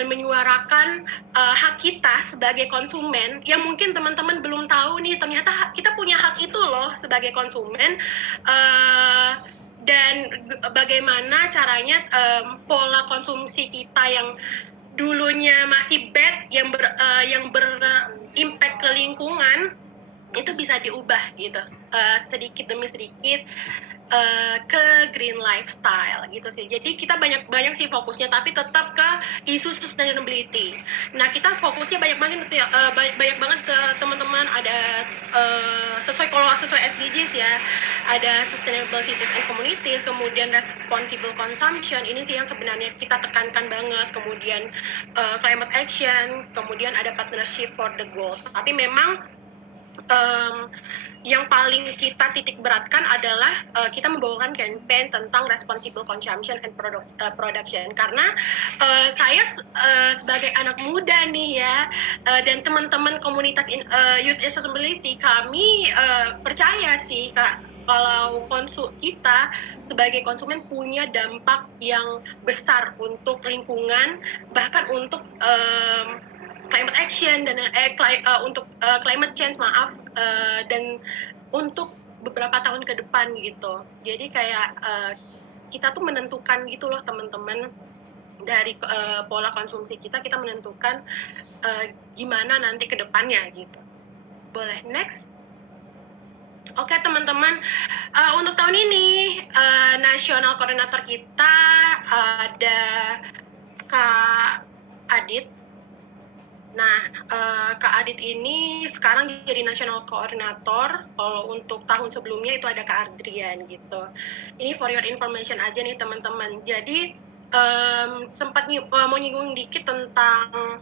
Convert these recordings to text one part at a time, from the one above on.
dan menyuarakan hak kita sebagai konsumen yang mungkin teman-teman belum tahu nih, ternyata kita punya hak itu loh sebagai konsumen, dan bagaimana caranya pola konsumsi kita yang dulunya masih bad, yang berimpact ke lingkungan, itu bisa diubah gitu, sedikit demi sedikit ke green lifestyle gitu sih. Jadi kita banyak sih fokusnya, tapi tetap ke isu sustainability. Nah, kita fokusnya banyak banget ke teman-teman, ada kalau sesuai SDGs ya, ada sustainable cities and communities, kemudian responsible consumption, ini sih yang sebenarnya kita tekankan banget, kemudian climate action, kemudian ada partnership for the goals. Tapi memang yang paling kita titik beratkan adalah kita membawakan campaign tentang responsible consumption and production, karena saya sebagai anak muda nih ya, dan teman-teman komunitas Youth in Sustainability, kami percaya sih Kak, kalau kita sebagai konsumen punya dampak yang besar untuk lingkungan, bahkan untuk climate action dan untuk climate change, dan untuk beberapa tahun ke depan gitu. Jadi kayak kita tuh menentukan gitu loh teman-teman, dari pola konsumsi kita menentukan gimana nanti ke depannya gitu. Boleh next? Oke teman-teman, untuk tahun ini nasional koordinator kita ada Kak Adit. Nah, Kak Adit ini sekarang jadi nasional koordinator. Kalau untuk tahun sebelumnya itu ada Kak Adrian gitu. Ini for your information aja nih teman-teman. Jadi sempat mau nyinggung dikit tentang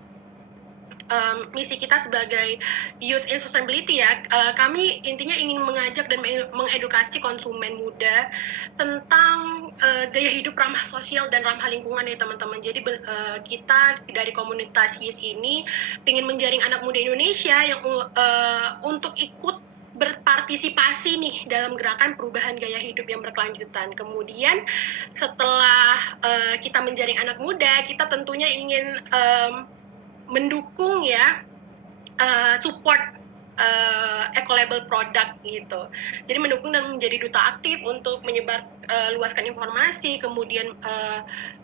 misi kita sebagai Youth in Sustainability ya. Kami intinya ingin mengajak dan mengedukasi konsumen muda tentang gaya hidup ramah sosial dan ramah lingkungan ya teman-teman. Jadi kita dari komunitas YIS ini ingin menjaring anak muda Indonesia yang untuk ikut berpartisipasi nih dalam gerakan perubahan gaya hidup yang berkelanjutan. Kemudian setelah kita menjaring anak muda, kita tentunya ingin mendukung ya, support eco-label product gitu. Jadi mendukung dan menjadi duta aktif untuk menyebar luaskan informasi, kemudian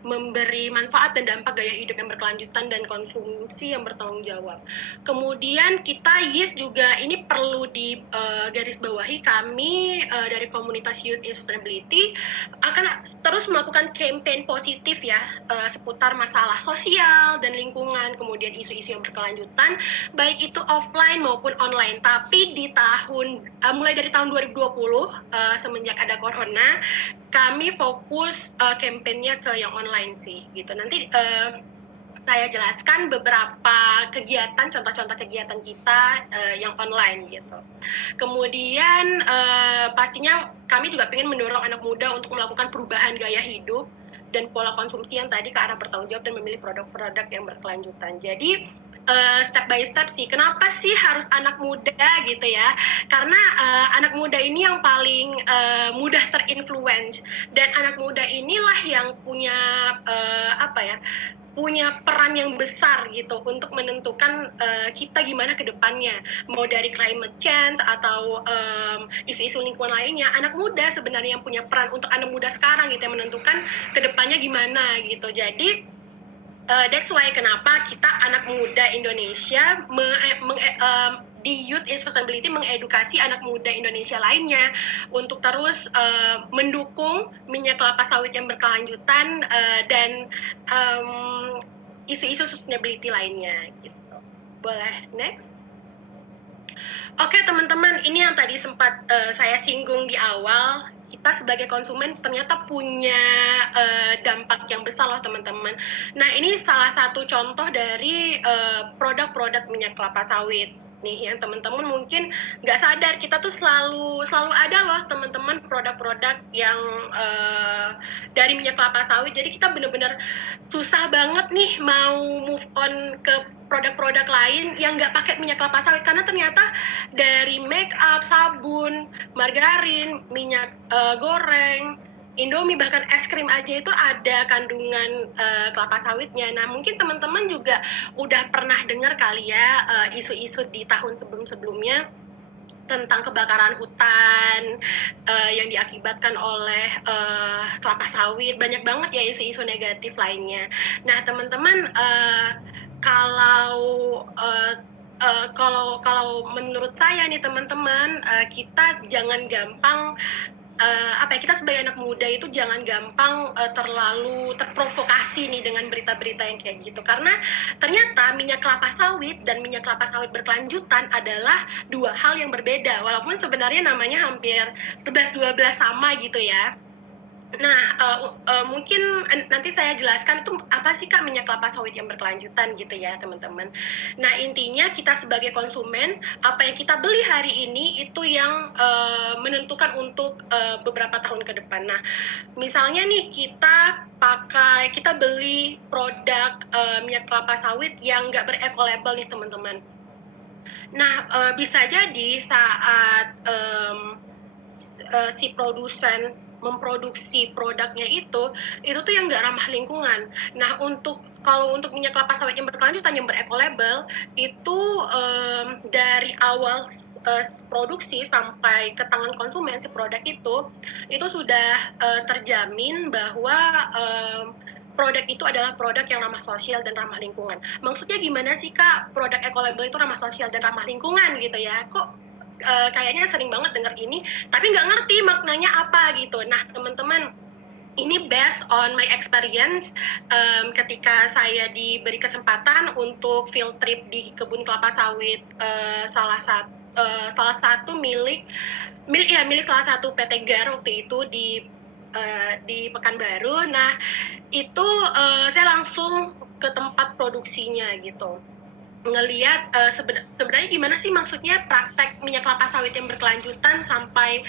memberi manfaat dan dampak gaya hidup yang berkelanjutan dan konsumsi yang bertanggung jawab. Kemudian kita YIS juga ini perlu digarisbawahi, kami dari komunitas Youth in Sustainability akan terus melakukan campaign positif ya, seputar masalah sosial dan lingkungan, kemudian isu-isu yang berkelanjutan, baik itu offline maupun online. Tapi di mulai dari tahun 2020 semenjak ada corona, kami fokus campaign-nya ke yang online sih gitu. Nanti saya jelaskan beberapa kegiatan, contoh-contoh kegiatan kita yang online gitu. Kemudian pastinya kami juga ingin mendorong anak muda untuk melakukan perubahan gaya hidup dan pola konsumsi yang tadi ke arah bertanggung jawab dan memilih produk-produk yang berkelanjutan. Jadi step by step sih, kenapa sih harus anak muda gitu ya? Karena anak muda ini yang paling mudah terinfluence, dan anak muda inilah yang punya punya peran yang besar gitu untuk menentukan kita gimana ke depannya, mau dari climate change atau isu-isu lingkungan lainnya. Anak muda sebenarnya yang punya peran untuk anak muda sekarang gitu, yang menentukan ke depannya gimana gitu. Jadi that's why kenapa kita anak muda Indonesia di Youth in Sustainability mengedukasi anak muda Indonesia lainnya untuk terus mendukung minyak kelapa sawit yang berkelanjutan dan isu-isu sustainability lainnya gitu. Boleh next? Oke teman-teman, ini yang tadi sempat saya singgung di awal. Kita sebagai konsumen ternyata punya dampak yang besar loh teman-teman. Nah, ini salah satu contoh dari produk-produk minyak kelapa sawit nih, yang teman-teman mungkin nggak sadar, kita tuh selalu ada loh teman-teman produk-produk yang dari minyak kelapa sawit. Jadi kita benar-benar susah banget nih mau move on ke produk-produk lain yang nggak pakai minyak kelapa sawit, karena ternyata dari make up, sabun, margarin, minyak goreng, Indomie, bahkan es krim aja itu ada kandungan kelapa sawitnya. Nah, mungkin teman-teman juga udah pernah dengar kali ya isu-isu di tahun sebelum-sebelumnya tentang kebakaran hutan yang diakibatkan oleh kelapa sawit. Banyak banget ya isu-isu negatif lainnya. Nah, teman-teman, kalau kalau menurut saya nih teman-teman, kita jangan gampang kita sebagai anak muda itu jangan gampang terlalu terprovokasi nih dengan berita-berita yang kayak gitu, karena ternyata minyak kelapa sawit dan minyak kelapa sawit berkelanjutan adalah dua hal yang berbeda, walaupun sebenarnya namanya hampir 11-12 sama gitu ya. Nah, mungkin nanti saya jelaskan itu apa sih Kak minyak kelapa sawit yang berkelanjutan gitu ya teman-teman. Nah, intinya kita sebagai konsumen, apa yang kita beli hari ini itu yang menentukan untuk beberapa tahun ke depan. Nah, misalnya nih kita beli produk minyak kelapa sawit yang nggak bereco-label nih teman-teman. Nah, bisa jadi saat si produsen memproduksi produknya itu tuh yang nggak ramah lingkungan. Nah, kalau untuk minyak kelapa sawit yang berkelanjutan yang bereco-label itu dari awal produksi sampai ke tangan konsumen si produk itu sudah terjamin bahwa produk itu adalah produk yang ramah sosial dan ramah lingkungan. Maksudnya gimana sih Kak, produk eco-label itu ramah sosial dan ramah lingkungan gitu ya? Kok kayaknya sering banget dengar ini, tapi nggak ngerti maknanya apa gitu. Nah, teman-teman, ini based on my experience ketika saya diberi kesempatan untuk field trip di kebun kelapa sawit salah satu milik salah satu PT GAR waktu itu di Pekanbaru. Nah, itu saya langsung ke tempat produksinya gitu, ngelihat sebenarnya gimana sih maksudnya praktek minyak kelapa sawit yang berkelanjutan sampai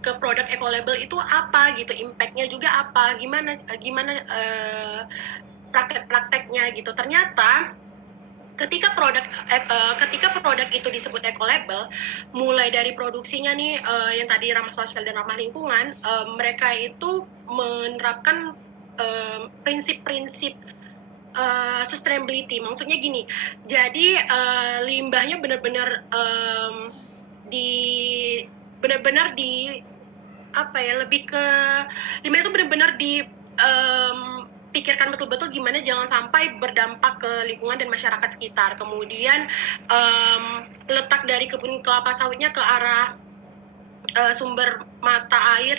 ke produk eco-label itu apa gitu, impact-nya juga apa, gimana praktek-prakteknya gitu. Ternyata ketika produk itu disebut eco-label, mulai dari produksinya nih yang tadi ramah sosial dan ramah lingkungan, mereka itu menerapkan prinsip-prinsip sustainability. Maksudnya gini, jadi limbahnya benar-benar di apa ya, lebih ke limbah itu benar-benar di pikirkan betul-betul gimana jangan sampai berdampak ke lingkungan dan masyarakat sekitar. Kemudian letak dari kebun kelapa sawitnya ke arah sumber mata air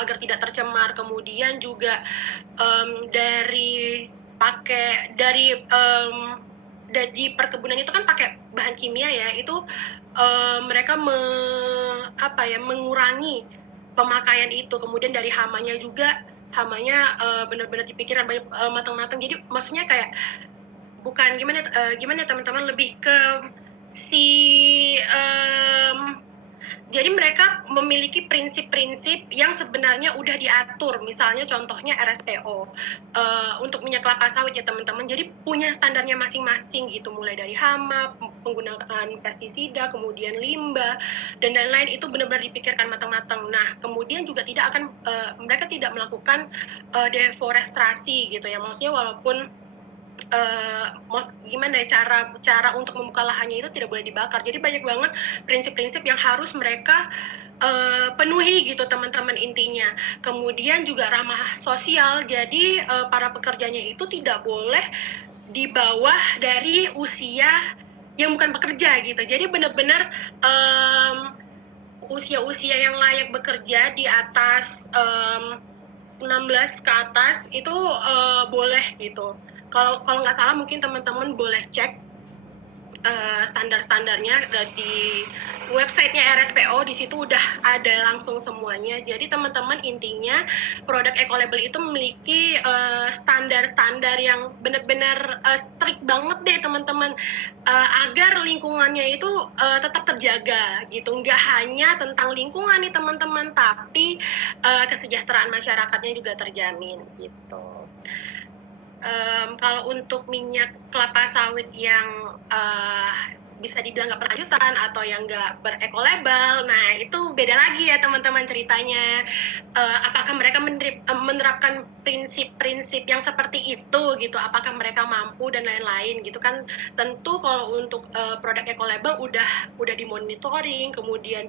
agar tidak tercemar. Kemudian juga dari perkebunan itu kan pakai bahan kimia ya, itu mereka mengurangi pemakaian itu. Kemudian dari hamanya juga, benar-benar dipikirkan matang-matang. Jadi maksudnya kayak bukan gimana teman-teman, lebih ke si jadi mereka memiliki prinsip-prinsip yang sebenarnya udah diatur, misalnya contohnya RSPO untuk minyak kelapa sawit ya teman-teman. Jadi punya standarnya masing-masing gitu, mulai dari hama, penggunaan pestisida, kemudian limbah dan lain-lain, itu benar-benar dipikirkan matang-matang. Nah, kemudian juga mereka tidak melakukan deforestasi gitu ya, maksudnya walaupun gimana ya, cara untuk membuka lahannya itu tidak boleh dibakar. Jadi banyak banget prinsip-prinsip yang harus mereka penuhi gitu teman-teman, intinya. Kemudian juga ramah sosial, jadi para pekerjanya itu tidak boleh di bawah dari usia yang bukan bekerja gitu. Jadi benar-benar usia-usia yang layak bekerja di atas 16 ke atas itu boleh gitu. Kalau nggak salah mungkin teman-teman boleh cek standar-standarnya di websitenya RSPO, di situ udah ada langsung semuanya. Jadi teman-teman, intinya produk eco-label itu memiliki standar-standar yang benar-benar strict banget deh teman-teman, agar lingkungannya itu tetap terjaga gitu. Nggak hanya tentang lingkungan nih teman-teman, tapi kesejahteraan masyarakatnya juga terjamin gitu. Kalau untuk minyak kelapa sawit yang bisa dibilang nggak berlanjutan atau yang nggak ber-eco-label. Nah, itu beda lagi ya teman-teman ceritanya. Apakah mereka menerapkan prinsip-prinsip yang seperti itu gitu? Apakah mereka mampu dan lain-lain gitu kan? Tentu kalau untuk produk eco-label udah dimonitoring, kemudian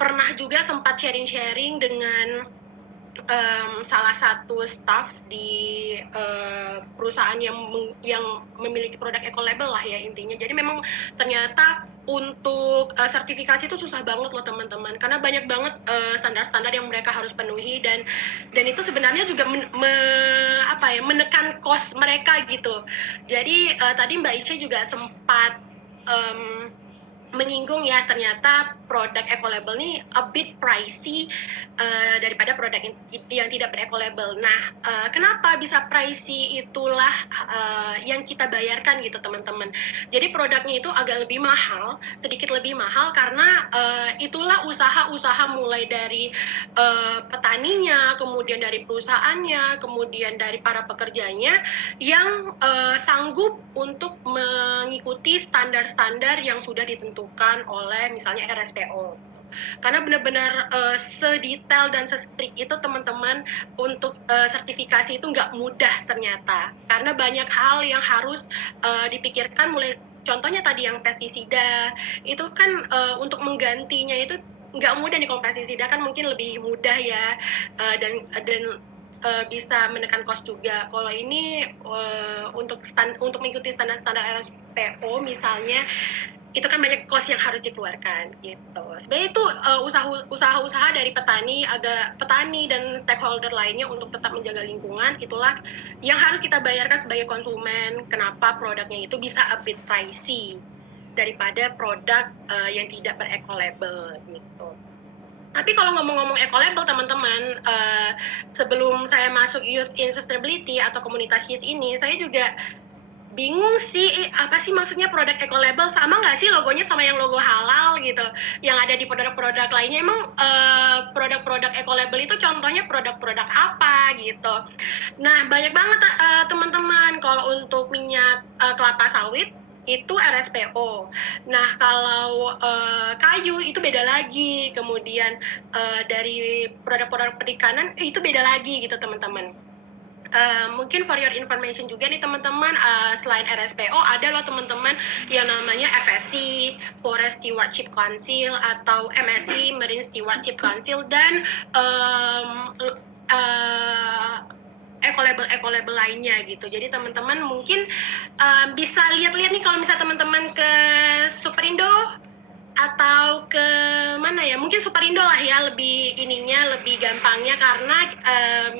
pernah juga sempat sharing-sharing dengan salah satu staff di perusahaan yang memiliki produk eco-label lah ya intinya. Jadi memang ternyata untuk sertifikasi itu susah banget loh teman-teman, karena banyak banget standar-standar yang mereka harus penuhi, dan itu sebenarnya juga menekan cost mereka gitu. Jadi tadi Mbak Isya juga sempat menyinggung ya, ternyata produk eco-label ini a bit pricey daripada produk yang tidak ber-eco-label. Nah, kenapa bisa pricey? Itulah yang kita bayarkan gitu teman-teman. Jadi produknya itu agak lebih mahal, sedikit lebih mahal, karena itulah usaha-usaha mulai dari petaninya, kemudian dari perusahaannya, kemudian dari para pekerjanya yang sanggup untuk mengikuti standar-standar yang sudah ditentukan oleh misalnya RSPO. Karena benar-benar sedetail dan se-strict itu teman-teman, untuk sertifikasi itu nggak mudah ternyata, karena banyak hal yang harus dipikirkan, mulai contohnya tadi yang pestisida itu kan untuk menggantinya itu nggak mudah nih. Kalau pestisida kan mungkin lebih mudah ya, dan bisa menekan cost juga. Kalau ini untuk mengikuti standar-standar RSPO misalnya, itu kan banyak cost yang harus dikeluarkan gitu. Sebenarnya itu usaha-usaha dari petani dan stakeholder lainnya untuk tetap menjaga lingkungan. Itulah yang harus kita bayarkan sebagai konsumen. Kenapa produknya itu bisa a bit pricey daripada produk yang tidak ber-eco-label gitu. Tapi kalau ngomong-ngomong eco-label teman-teman, sebelum saya masuk Youth in Sustainability atau komunitas YIS ini, saya juga bingung sih, apa sih maksudnya produk eco-label? Sama nggak sih logonya sama yang logo halal gitu, yang ada di produk-produk lainnya? Emang produk-produk eco-label itu contohnya produk-produk apa gitu? Nah, banyak banget teman-teman. Kalau untuk minyak kelapa sawit itu RSPO. Nah, kalau kayu itu beda lagi. Kemudian dari produk-produk perikanan itu beda lagi gitu teman-teman. Mungkin for your information juga nih teman-teman, selain RSPO ada loh teman-teman yang namanya FSC, Forest Stewardship Council, atau MSC, Marine Stewardship Council, dan eco-label lainnya gitu. Jadi teman-teman mungkin bisa lihat-lihat nih kalau misalnya teman-teman ke Superindo atau ke mana ya, mungkin Superindo lah ya, lebih gampangnya, karena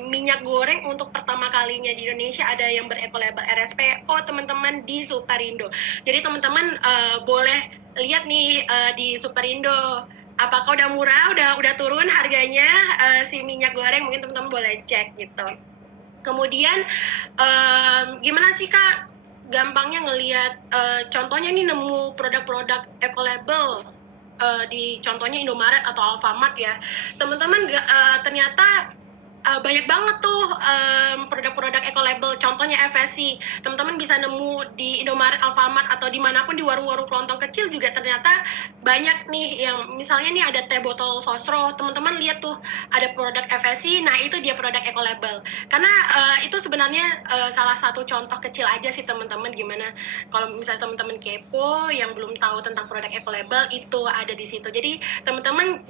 minyak goreng untuk pertama kalinya di Indonesia ada yang ber-eco-label RSPO teman-teman di Superindo. Jadi teman-teman boleh lihat nih di Superindo, apakah udah murah, udah turun harganya si minyak goreng, mungkin teman-teman boleh cek gitu. Kemudian gimana sih Kak gampangnya ngelihat contohnya nih, nemu produk-produk eco-label di contohnya Indomaret atau Alfamart ya teman-teman. Ternyata banyak banget tuh produk-produk eco-label, contohnya FSC. Teman-teman bisa nemu di Indomaret, Alfamart, atau dimanapun di warung-warung kelontong kecil juga ternyata banyak nih, yang misalnya nih ada teh botol Sosro, teman-teman lihat tuh ada produk FSC, nah itu dia produk eco-label. Karena itu sebenarnya salah satu contoh kecil aja sih teman-teman, gimana kalau misalnya teman-teman kepo yang belum tahu tentang produk eco-label, itu ada di situ. Jadi teman-teman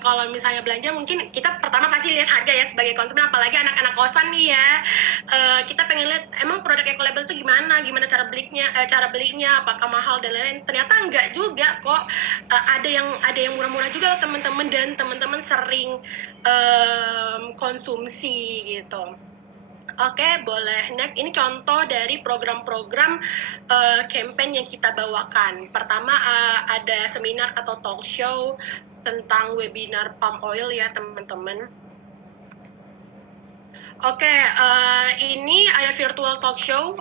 kalau misalnya belanja, mungkin kita pertama pasti lihat harga ya sebagai konsumen, apalagi anak-anak kosan nih ya. Kita pengen lihat emang produk eco-label itu gimana cara belinya, apakah mahal dan lain-lain. Ternyata enggak juga kok. Ada yang murah-murah juga loh teman-teman, dan teman-teman sering konsumsi gitu. Oke, boleh next. Ini contoh dari program-program campaign yang kita bawakan. Pertama ada seminar atau talk show tentang webinar palm oil ya teman-teman. Oke, ini ada virtual talk show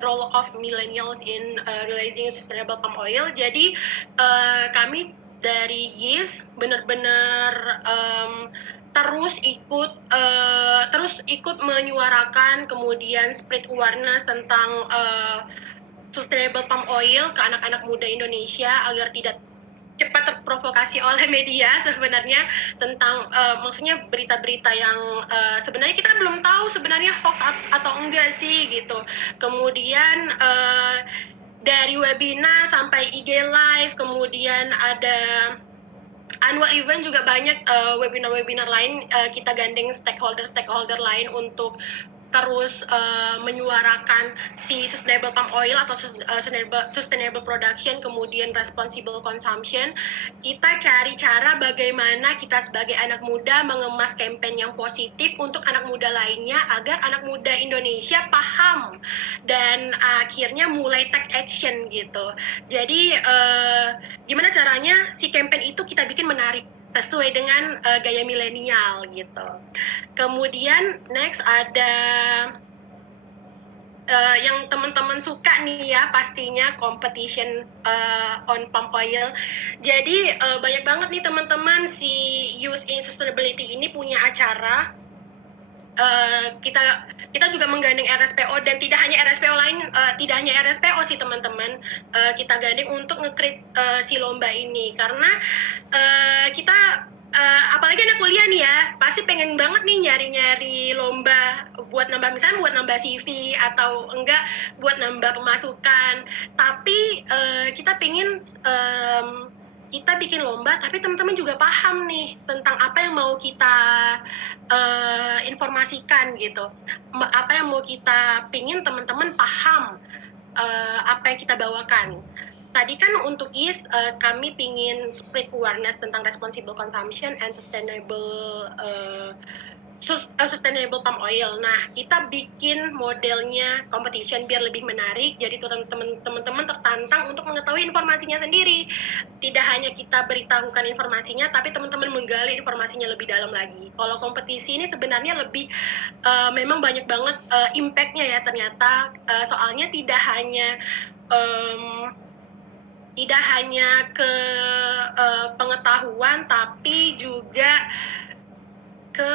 role of millennials in realizing sustainable palm oil. Jadi kami dari YIS benar-benar terus ikut menyuarakan, kemudian spread awareness tentang sustainable palm oil ke anak-anak muda Indonesia agar tidak cepat terprovokasi oleh media sebenarnya tentang maksudnya berita-berita yang sebenarnya kita belum tahu sebenarnya hoax atau enggak sih gitu. Kemudian dari webinar sampai IG live, kemudian ada annual event juga banyak webinar-webinar lain, kita gandeng stakeholder lain untuk terus menyuarakan si sustainable palm oil atau sustainable production, kemudian responsible consumption. Kita cari cara bagaimana kita sebagai anak muda mengemas campaign yang positif untuk anak muda lainnya agar anak muda Indonesia paham dan akhirnya mulai take action gitu. Jadi gimana caranya si campaign itu kita bikin menarik sesuai dengan gaya milenial gitu. Kemudian next ada yang teman-teman suka nih ya pastinya competition on palm oil. Jadi banyak banget nih teman-teman si Youth in Sustainability ini punya acara. Kita juga menggandeng RSPO dan tidak hanya RSPO lain, tidak hanya RSPO sih teman-teman, kita gandeng untuk nge-create si lomba ini karena kita apalagi anak kuliah nih ya pasti pengen banget nih nyari-nyari lomba buat nambah misalnya buat nambah CV atau enggak buat nambah pemasukan, tapi kita pengen kita bikin lomba tapi teman-teman juga paham nih tentang apa yang mau kita informasikan gitu, apa yang mau kita pingin teman-teman paham apa yang kita bawakan. Tadi kan untuk kami pingin spread awareness tentang responsible consumption and sustainable palm oil. Nah, kita bikin modelnya competition biar lebih menarik. Jadi teman-teman tertantang untuk mengetahui informasinya sendiri. Tidak hanya kita beritahukan informasinya, tapi teman-teman menggali informasinya lebih dalam lagi. Kalau kompetisi ini sebenarnya lebih memang banyak banget impact-nya ya ternyata. Soalnya tidak hanya ke pengetahuan, tapi juga ke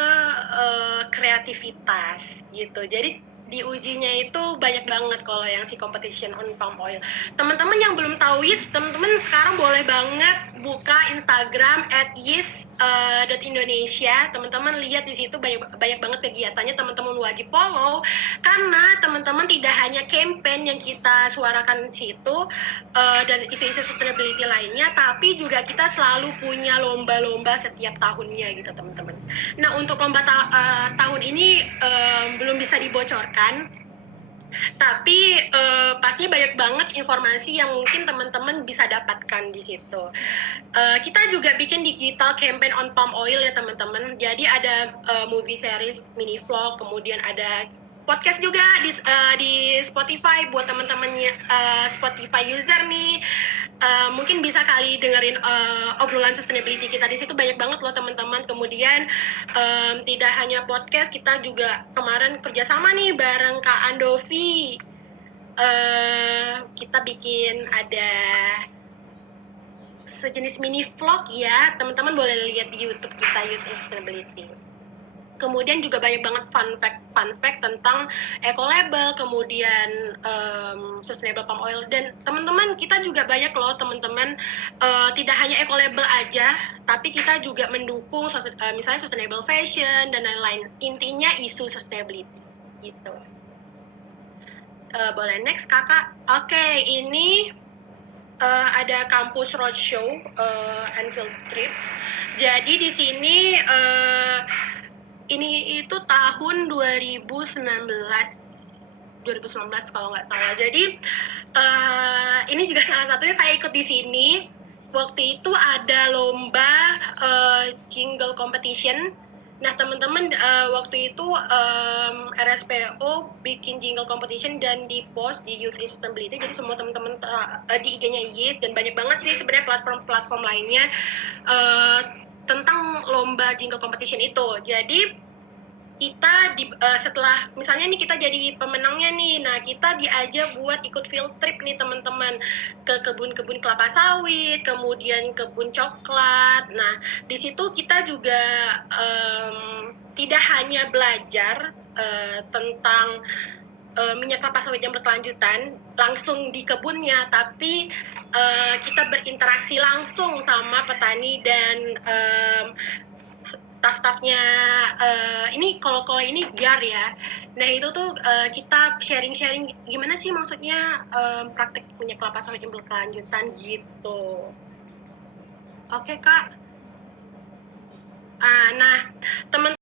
kreativitas gitu. Jadi diujinya itu banyak banget kalau yang si competition on palm oil. Teman-teman yang belum tahu YIS, teman-teman sekarang boleh banget buka Instagram @yis.indonesia. Teman-teman lihat di situ banyak banget kegiatannya, teman-teman wajib follow karena teman-teman tidak hanya campaign yang kita suarakan di situ dan isu-isu sustainability lainnya, tapi juga kita selalu punya lomba-lomba setiap tahunnya gitu teman-teman. Nah, untuk lomba tahun ini belum bisa dibocorkan, tapi pastinya banyak banget informasi yang mungkin teman-teman bisa dapatkan di situ. Kita juga bikin digital campaign on palm oil ya teman-teman. Jadi ada movie series, mini vlog, kemudian ada podcast juga di Spotify buat teman-teman Spotify user nih. Mungkin bisa kali dengerin obrolan sustainability kita di situ, banyak banget loh teman-teman. Kemudian tidak hanya podcast, kita juga kemarin kerjasama nih bareng Kak Andovi. Kita bikin ada sejenis mini vlog ya, teman-teman boleh lihat di YouTube kita, Youth in Sustainability. Kemudian juga banyak banget fun fact tentang eco label, kemudian sustainable palm oil, dan teman-teman kita juga banyak loh teman-teman, tidak hanya eco label aja, tapi kita juga mendukung misalnya sustainable fashion dan lain-lain. Intinya isu sustainability gitu. Boleh next kakak. Oke, ini ada kampus roadshow and field trip. Jadi di sini ini itu tahun 2019 kalau nggak salah. Jadi ini juga salah satunya saya ikut di sini. Waktu itu ada lomba jingle competition. Nah teman-teman waktu itu RSPO bikin jingle competition dan di post di Youth in Sustainability. Jadi semua teman-teman di IG-nya YIS dan banyak banget sih sebenarnya platform-platform lainnya tentang lomba jingle competition itu. Jadi kita setelah misalnya nih kita jadi pemenangnya nih, nah kita diajak buat ikut field trip nih teman-teman ke kebun-kebun kelapa sawit, kemudian kebun coklat. Nah di situ kita juga tidak hanya belajar tentang minyak kelapa sawit yang berkelanjutan langsung di kebunnya, tapi kita berinteraksi langsung sama petani dan staff-staffnya. Ini kalau ini biar ya. Nah itu tuh kita sharing-sharing gimana sih maksudnya praktek minyak kelapa sawit yang berkelanjutan gitu. Oke Kak. Nah teman